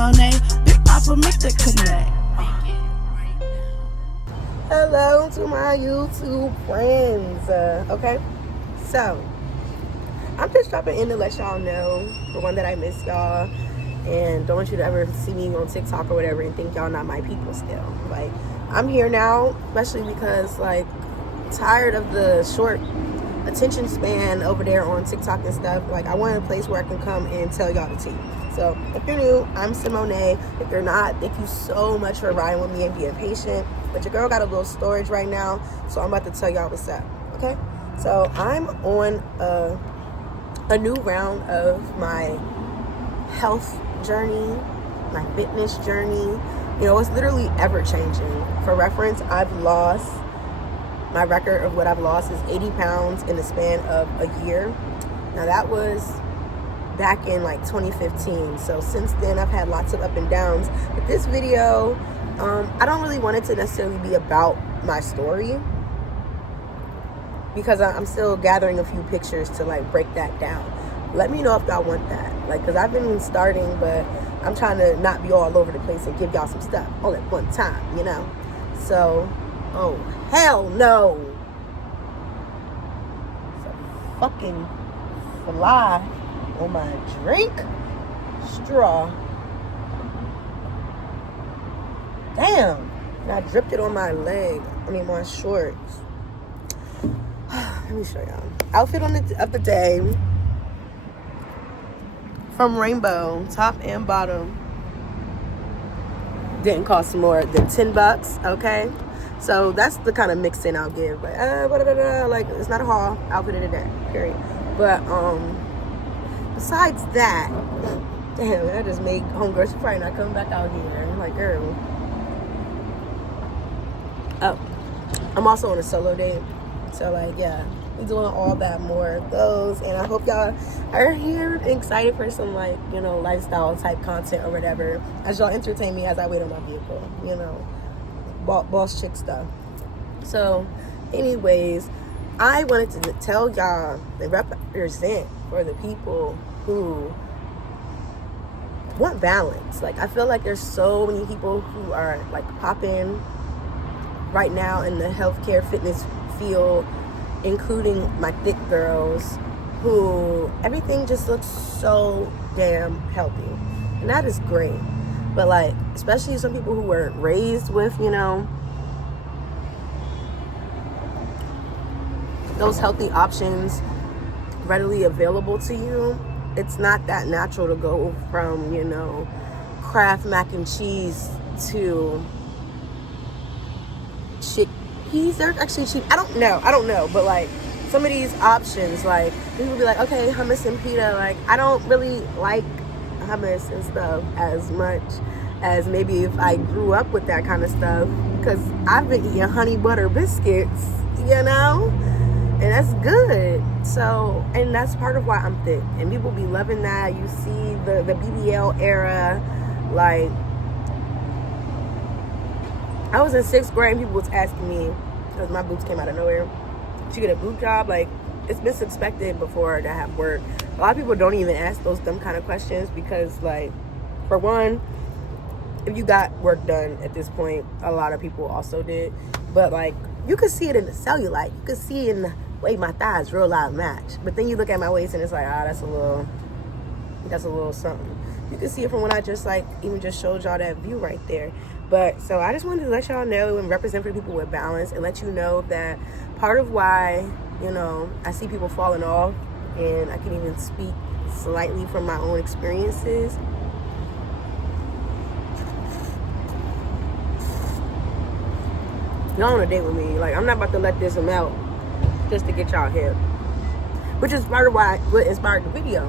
Monet, Big Papa make the connect. Hello to my YouTube friends. Okay, so I'm just dropping in to let y'all know, for one, that I miss y'all and don't want you to ever see me on TikTok or whatever and think y'all not my people still. Like, I'm here now, especially because, like, tired of the short attention span over there on TikTok and stuff. Like, I want a place where I can come and tell y'all the tea. So if you're new, I'm Simone. If you're not, thank you so much for riding with me and being patient. But your girl got a little storage right now, so I'm about to tell y'all what's up. Okay, so I'm on a new round of my health journey, my fitness journey. You know, it's literally ever changing. For reference, I've lost, my record of what I've lost is 80 pounds in the span of a year. Now that was back in like 2015. So since then I've had lots of up and downs. But this video, I don't really want it to necessarily be about my story, because I'm still gathering a few pictures to like break that down. Let me know if y'all want that. Like, because I've been starting, but I'm trying to not be all over the place and give y'all some stuff all at one time, you know? So, oh, hell no. It's a fucking fly on my drink straw. Damn. And I dripped it on my leg. I mean, my shorts. Let me show y'all. Outfit of the day. From Rainbow, top and bottom. Didn't cost more than $10, okay? So that's the kind of mix-in I'll give. Like, like, it's not a haul. Outfit of the day, period. But besides that, damn, that just made homegirl, she probably not coming back out here. I'm like, girl. Oh, I'm also on a solo date. So, like, yeah, we're doing all that, more of those. And I hope y'all are here excited for some, like, you know, lifestyle type content or whatever, as y'all entertain me as I wait on my vehicle, you know, boss chick stuff. So, anyways, I wanted to tell y'all and represent for the people who want balance. Like, I feel like there's so many people who are, like, popping right now in the healthcare fitness field, including my thick girls, who everything just looks so damn healthy, and that is great. But, like, especially some people who were raised with, you know, those healthy options readily available to you, it's not that natural to go from, you know, Kraft mac and cheese to chickpeas. They're actually cheap. I don't know, but, like, some of these options, like, people be like, okay, hummus and pita. Like, I don't really like hummus and stuff as much as maybe if I grew up with that kind of stuff, because I've been eating honey butter biscuits, you know, and that's good. So, and that's part of why I'm thick, and people be loving that. You see the BBL era. Like, I was in 6th grade and people was asking me, because my boobs came out of nowhere, did you get a boob job? Like, it's been suspected before to have work. A lot of people don't even ask those dumb kind of questions, because, like, for one, if you got work done at this point, a lot of people also did. But, like, you could see it in the cellulite. You could see it in the way my thighs real loud match. But then you look at my waist and it's like, that's a little something. You can see it from when I just, like, even just showed y'all that view right there. But, so I just wanted to let y'all know and represent for people with balance, and let you know that part of why, you know, I see people falling off, and I can even speak slightly from my own experiences. Y'all on a date with me. Like, I'm not about to let this amount just to get y'all here. Which is part of what inspired the video.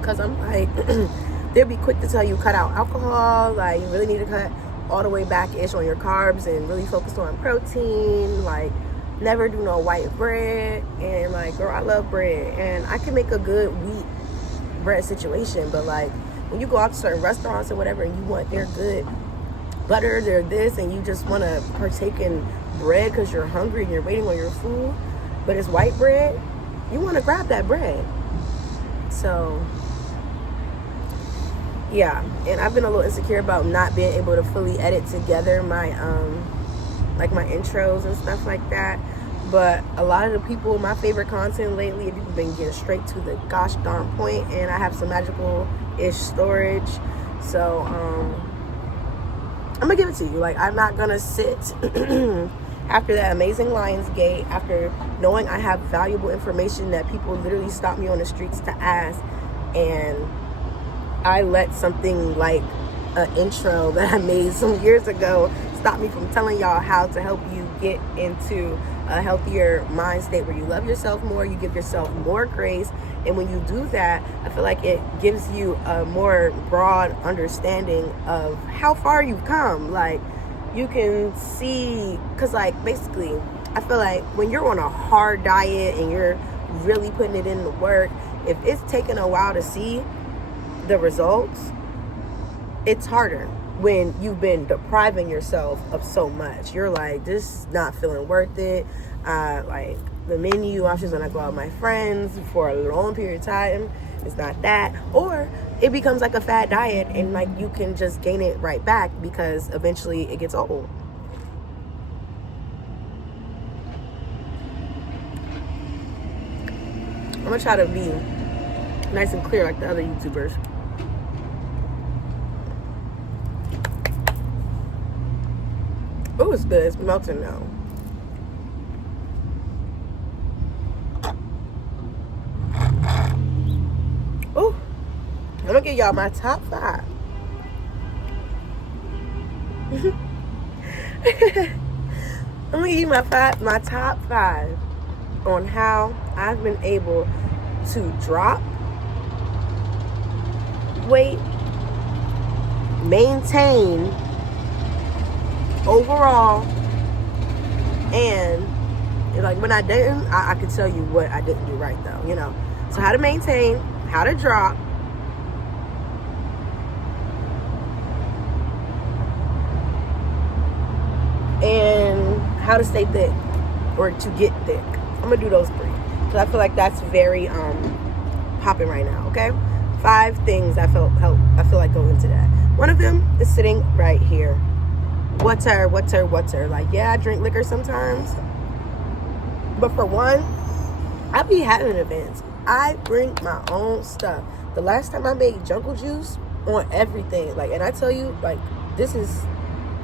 Because I'm like, they'll be quick to tell you cut out alcohol. Like, you really need to cut all the way back-ish on your carbs and really focus on protein. Like, never do no white bread. And, like, girl, I love bread. And I can make a good wheat bread situation. But, like, when you go out to certain restaurants or whatever and you want their good butter, their this, and you just want to partake in bread because you're hungry and you're waiting on your food, but it's white bread, you want to grab that bread. So yeah, and I've been a little insecure about not being able to fully edit together my like my intros and stuff like that. But a lot of the people, my favorite content lately, people been getting straight to the gosh darn point, and I have some magical-ish storage. So I'm gonna give it to you. Like, I'm not gonna sit after that amazing Lionsgate, after knowing I have valuable information that people literally stop me on the streets to ask, and I let something like an intro that I made some years ago stop me from telling y'all how to help you get into a healthier mind state where you love yourself more, you give yourself more grace. And when you do that, I feel like it gives you a more broad understanding of how far you've come. Like, you can see, because like basically I feel like when you're on a hard diet and you're really putting it in the work, if it's taking a while to see the results, it's harder when you've been depriving yourself of so much. You're like, this is not feeling worth it. Like, the menu options when I go out with my friends for a long period of time, it's not that. Or it becomes like a fad diet, and like you can just gain it right back because eventually it gets old. I'm gonna try to be nice and clear like the other YouTubers. Oh, it's good. It's melting now. Oh, I'm gonna give y'all my top 5. I'm gonna give you my top 5 on how I've been able to drop weight, maintain overall, and like when I didn't, I could tell you what I didn't do right though, you know. So how to maintain, how to drop, and how to stay thick or to get thick. I'm gonna do those 3 because I feel like that's very popping right now. Okay, 5 things I feel like go into that. One of them is sitting right here. Water. Like, yeah, I drink liquor sometimes, but for one, I be having events. I bring my own stuff. The last time I made jungle juice on everything, like, and I tell you, like, this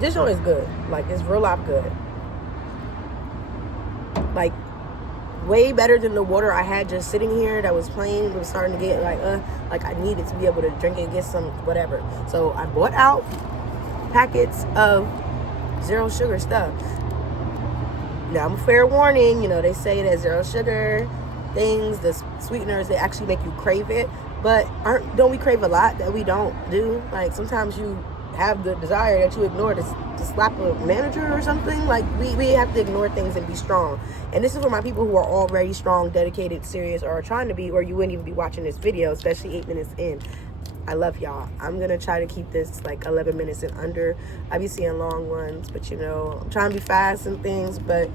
joint is good. Like, it's real life good. Like, way better than the water I had just sitting here that was plain. It was starting to get like I needed to be able to drink it and get some whatever. So I bought out packets of 0 sugar stuff. Now, I'm a fair warning, you know, they say that 0 sugar things, the sweeteners, they actually make you crave it, but don't we crave a lot that we don't do? Like, sometimes you have the desire that you ignore to slap a manager or something. Like, we have to ignore things and be strong. And this is for my people who are already strong, dedicated, serious, or are trying to be, or you wouldn't even be watching this video, especially 8 minutes in. I love y'all. I'm gonna try to keep this like 11 minutes and under. I be seeing long ones, but you know, I'm trying to be fast and things, but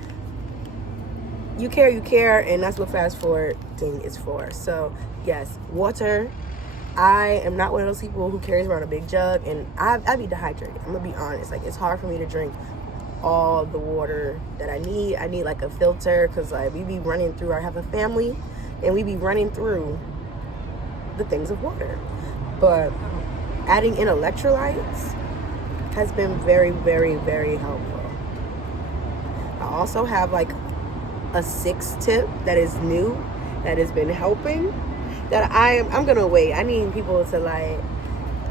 you care, and that's what fast forwarding is for. So yes, water. I am not one of those people who carries around a big jug, and I be dehydrated. I'm gonna be honest. Like, it's hard for me to drink all the water that I need. I need like a filter, because like we be running through. I have a family, and we be running through the things of water. But adding in electrolytes has been very, very, very helpful. I also have like a 6th tip that is new, that has been helping, that I'm gonna wait. I need people to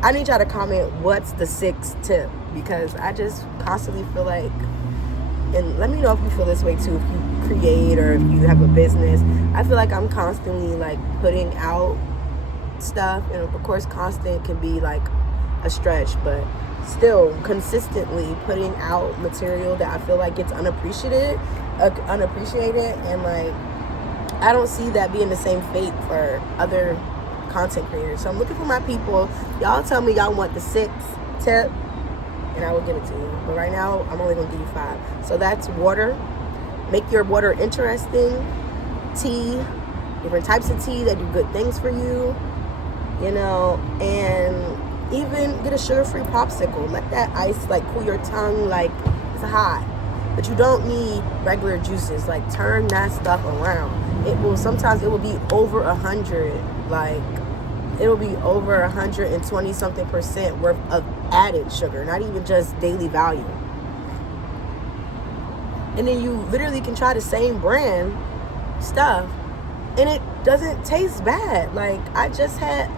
I need y'all to comment what's the 6th tip, because I just constantly feel like, and let me know if you feel this way too, if you create or if you have a business. I feel like I'm constantly like putting out stuff, and of course constant can be like a stretch, but still consistently putting out material that I feel like gets unappreciated, and like I don't see that being the same fate for other content creators. So I'm looking for my people. Y'all tell me y'all want the 6th tip, and I will give it to you. But right now, I'm only gonna give you 5. So that's water. Make your water interesting. Tea, different types of tea that do good things for you. You know, and Even get a sugar-free popsicle. Let that ice like cool your tongue like it's hot. But you don't need regular juices. Like, turn that stuff around. Sometimes it will be over 100, like it'll be over 120 something percent worth of added sugar, not even just daily value. And then you literally can try the same brand stuff and it doesn't taste bad. Like, I just had,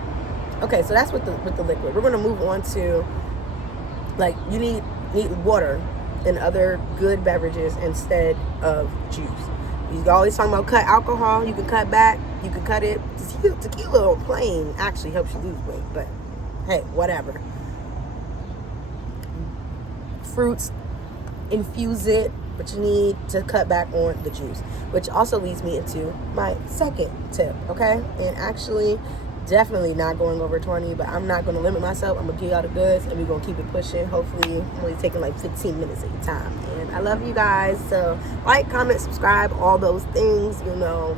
okay, so that's with the liquid. We're gonna move on to, like, you need water and other good beverages instead of juice. You always talking about cut alcohol. You can cut back. You can cut it. Tequila plain actually helps you lose weight, but hey, whatever. Fruits, infuse it, but you need to cut back on the juice, which also leads me into my second tip, okay? And actually, definitely not going over 20, but I'm not going to limit myself. I'm going to give y'all the goods, and we're going to keep it pushing. Hopefully, I'm only taking like 15 minutes of your time. And I love you guys. So, like, comment, subscribe, all those things, you know.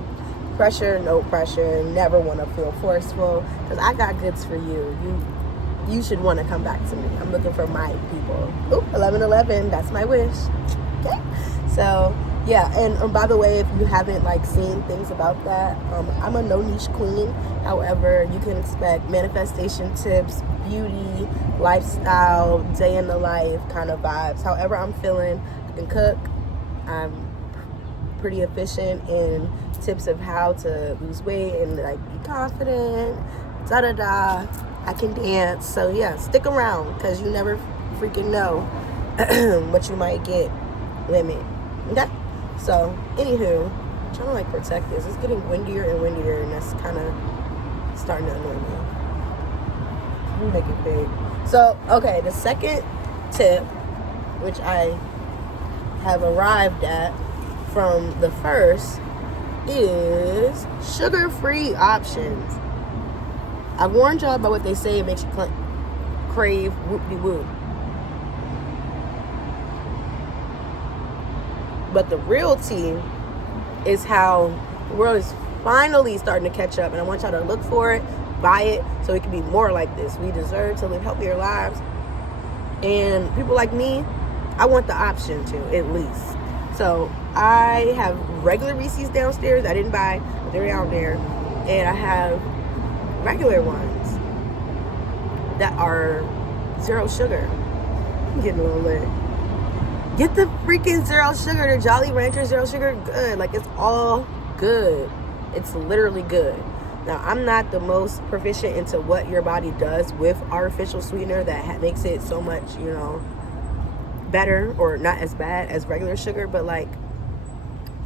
Pressure, no pressure. Never want to feel forceful, because I got goods for you. You should want to come back to me. I'm looking for my people. Oop, 1111. That's my wish. Okay? So, yeah, and by the way, if you haven't like seen things about that, I'm a no niche queen. However, you can expect manifestation tips, beauty, lifestyle, day in the life kind of vibes. However I'm feeling, I can cook. I'm pretty efficient in tips of how to lose weight and like be confident. I can dance. So yeah, stick around, because you never freaking know what you might get. Limit. Okay? So, anywho, I'm trying to like protect this. It's getting windier and windier, and that's kind of starting to annoy me. Let me make it big. So, okay, the second tip, which I have arrived at from the first, is sugar-free options. I warned y'all about what they say. It makes you crave whoop-de-whoop. But the real tea is how the world is finally starting to catch up. And I want y'all to look for it, buy it, so it can be more like this. We deserve to live healthier lives. And people like me, I want the option to, at least. So I have regular Reese's downstairs. I didn't buy, but they're out there. And I have regular ones that are zero sugar. I'm getting a little lit. Get the freaking zero sugar. The Jolly Rancher zero sugar, good. Like, it's all good. It's literally good. Now, I'm not the most proficient into what your body does with artificial sweetener that makes it so much, you know, better or not as bad as regular sugar, but like,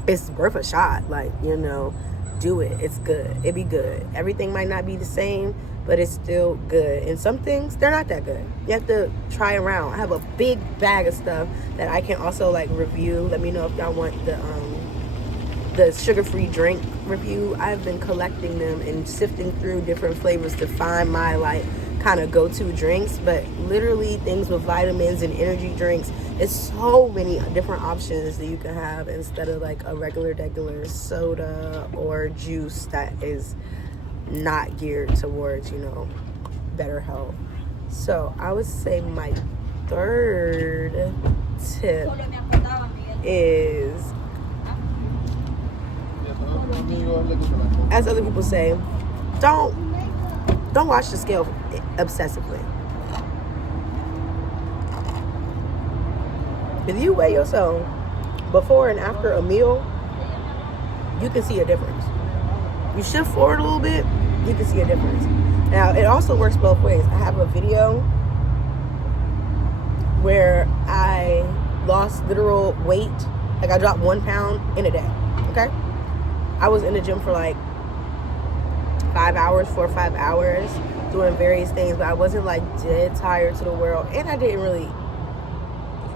it's worth a shot. Like, you know, do it. It's good. It be good. Everything might not be the same, but it's still good. And some things, they're not that good. You have to try around. I have a big bag of stuff that I can also like review. Let me know if y'all want the sugar-free drink review. I've been collecting them and sifting through different flavors to find my like kind of go-to drinks. But literally things with vitamins and energy drinks, it's so many different options that you can have instead of like a regular soda or juice that is not geared towards, you know, better health. So I would say my third tip is, as other people say, don't watch the scale obsessively. If you weigh yourself before and after a meal, you can see a difference. You shift forward a little bit, you can see a difference. Now, it also works both ways. I have a video where I lost literal weight. Like, I dropped 1 pound in a day, okay? I was in the gym for like 4 or 5 hours, doing various things, but I wasn't like dead tired to the world, and I didn't really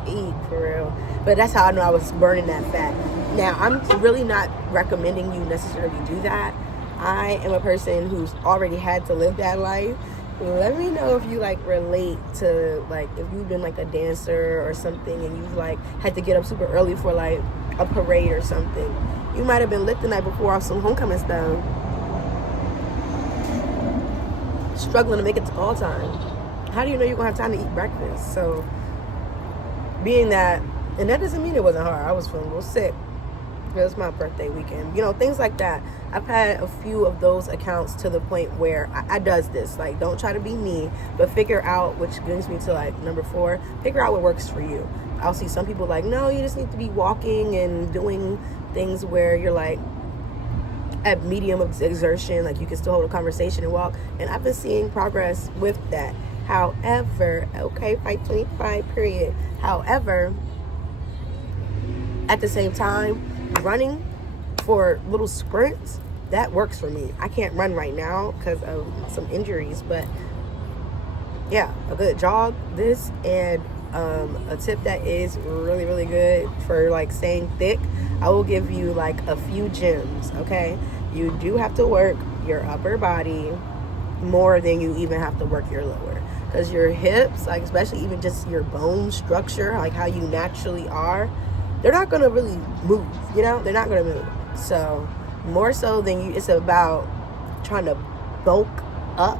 eat for real. But that's how I know I was burning that fat. Now, I'm really not recommending you necessarily do that. I am a person who's already had to live that life. Let me know if you like relate to, like, if you've been like a dancer or something and you've like had to get up super early for like a parade or something. You might have been lit the night before off some homecoming stuff, struggling to make it to call time. how do you know you're gonna have time to eat breakfast? So being that, and that doesn't mean it wasn't hard. I was feeling a little sick. It was my birthday weekend, you know, things like that. I've had a few of those accounts to the point where I does this. Like, don't try to be me, but figure out, which brings me to like number 4, figure out what works for you. I'll see some people like, no, you just need to be walking and doing things where you're like at medium of exertion, like you can still hold a conversation and walk. And I've been seeing progress with that. However, okay, fight 25, period. However, at the same time, running for little sprints, that works for me. I can't run right now because of some injuries, but yeah, a good jog, this, and a tip that is really, really good for like staying thick. I will give you like a few gems, okay? You do have to work your upper body more than you even have to work your lower, because your hips, like especially even just your bone structure, like how you naturally are, they're not going to really move, you know? They're not going to move. So more so than you, it's about trying to bulk up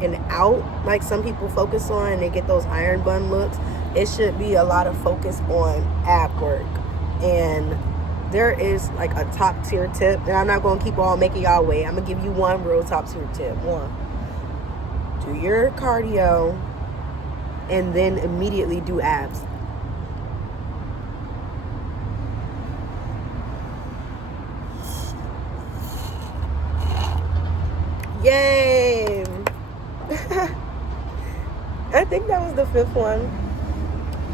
and out, like some people focus on, and they get those iron bun looks. It should be a lot of focus on ab work. And there is like a top tier tip, and I'm not going to keep on making y'all wait. I'm going to give you one real top tier tip. 1, do your cardio and then immediately do abs. Yay! I think that was the 5th one,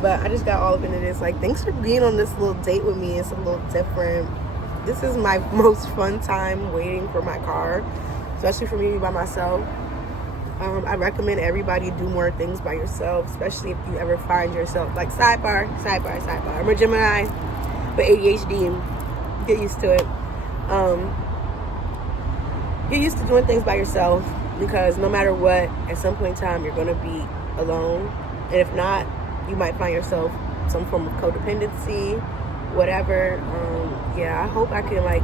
but I just got all up into this. Like, thanks for being on this little date with me. It's a little different. This is my most fun time waiting for my car, especially for me by myself. I recommend everybody do more things by yourself, especially if you ever find yourself, like sidebar. I'm a Gemini with ADHD. Get used to it. Get used to doing things by yourself, because no matter what, at some point in time, you're going to be alone. And if not, you might find yourself some form of codependency, whatever. Yeah, I hope I can like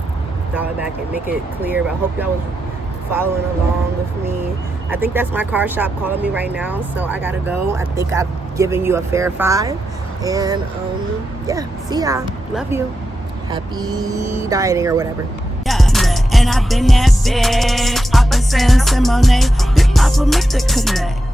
dial it back and make it clear, but I hope y'all was following along with me. I think that's my car shop calling me right now, so I gotta go. I think I've given you a fair 5. And yeah, see y'all. Love you. Happy dieting or whatever. Yeah, and I've been that bitch. Papa saying Simone, Big Papa make the connect.